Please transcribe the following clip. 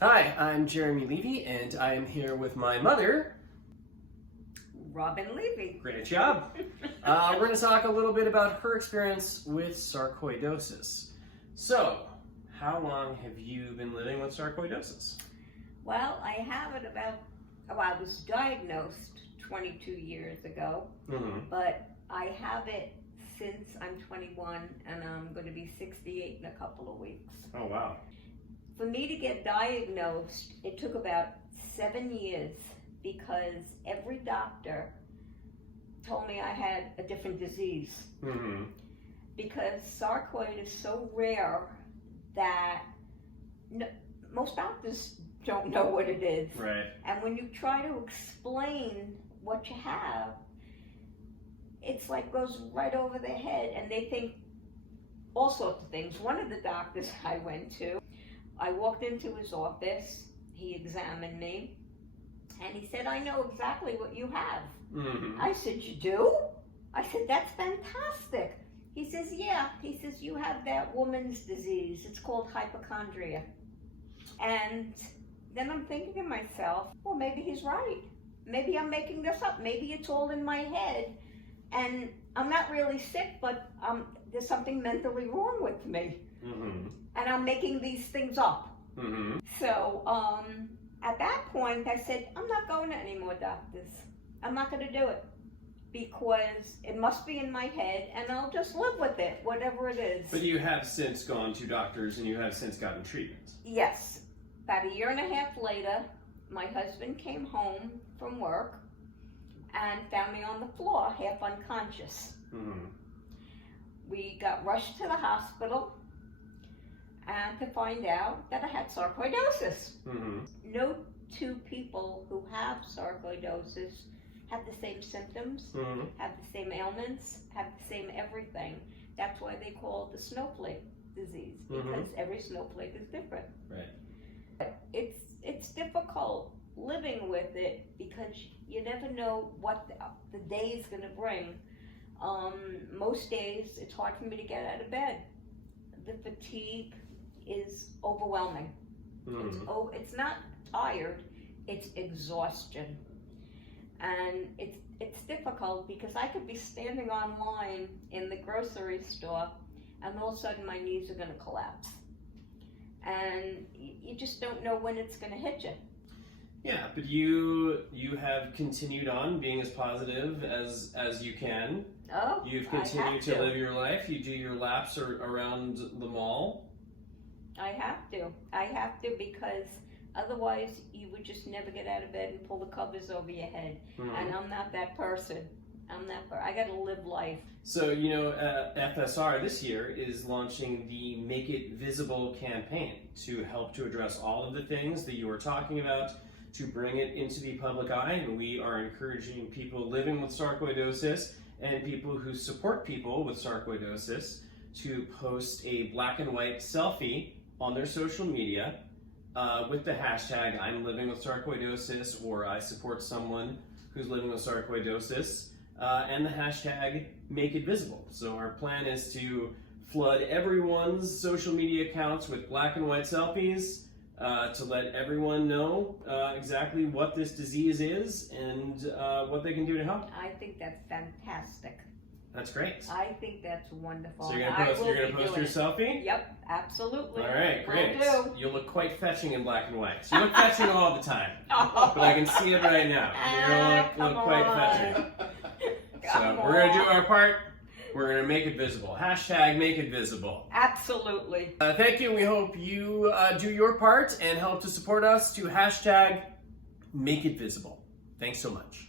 Hi, I'm Jeremy Levy, and I am here with my mother, Robin Levy. Great job. We're going to talk a little bit about her experience with sarcoidosis. So, how long have you been living with sarcoidosis? Well, I have it I was diagnosed 22 years ago, but I have it since I'm 21 and I'm going to be 68 in a couple of weeks. Oh, wow. For me to get diagnosed, it took about 7 years because every doctor told me I had a different disease. Because sarcoid is so rare that most doctors don't know what it is. Right. And when you try to explain what you have, it's like goes right over their head and they think all sorts of things. One of the doctors I went to, I walked into his office, he examined me, and he said, "I know exactly what you have." I said, "You do?" I said, "That's fantastic." He says, "Yeah." He says, "You have that woman's disease. It's called hypochondria." And then I'm thinking to myself, well, maybe he's right. Maybe I'm making this up. Maybe it's all in my head. And I'm not really sick, but there's something mentally wrong with me. And I'm making these things up. So at that point, I said, I'm not going to any more doctors. I'm not going to do it because it must be in my head and I'll just live with it, whatever it is. But you have since gone to doctors and you have since gotten treatment. Yes. About a year and a half later, my husband came home from work and found me on the floor, half unconscious. We got rushed to the hospital and to find out that I had sarcoidosis. No two people who have sarcoidosis have the same symptoms, have the same ailments, have the same everything. That's why they call it the snowflake disease, because every snowflake is different. Right. It's difficult living with it because you never know what the day is going to bring. Most days it's hard for me to get out of bed. The fatigue is overwhelming. It's not tired, it's exhaustion. And it's difficult because I could be standing online in the grocery store and all of a sudden my knees are going to collapse. And you just don't know when it's going to hit you. Yeah, but you have continued on being as positive as you can. Oh, You've continued to live your life. You do your laps around the mall. I have to because otherwise you would just never get out of bed and pull the covers over your head. And I'm not that person. I got to live life. So, you know, FSR this year is launching the Make It Visible campaign to help to address all of the things that you were talking about, to bring it into the public eye. And we are encouraging people living with sarcoidosis and people who support people with sarcoidosis to post a black and white selfie on their social media with the hashtag I'm living with sarcoidosis or I support someone who's living with sarcoidosis and the hashtag Make It Visible. So our plan is to flood everyone's social media accounts with black and white selfies to let everyone know exactly what this disease is and what they can do to help. I think that's fantastic. That's great. I think that's wonderful. So you're gonna post your selfie? Yep, absolutely. All right, great. Will do. You look quite fetching in black and white. You look fetching all the time, but I can see it right now. You look quite fetching. So we're gonna do our part. We're gonna make it visible. Hashtag Make It Visible. Absolutely. Thank you. We hope you do your part and help to support us to hashtag Make It Visible. Thanks so much.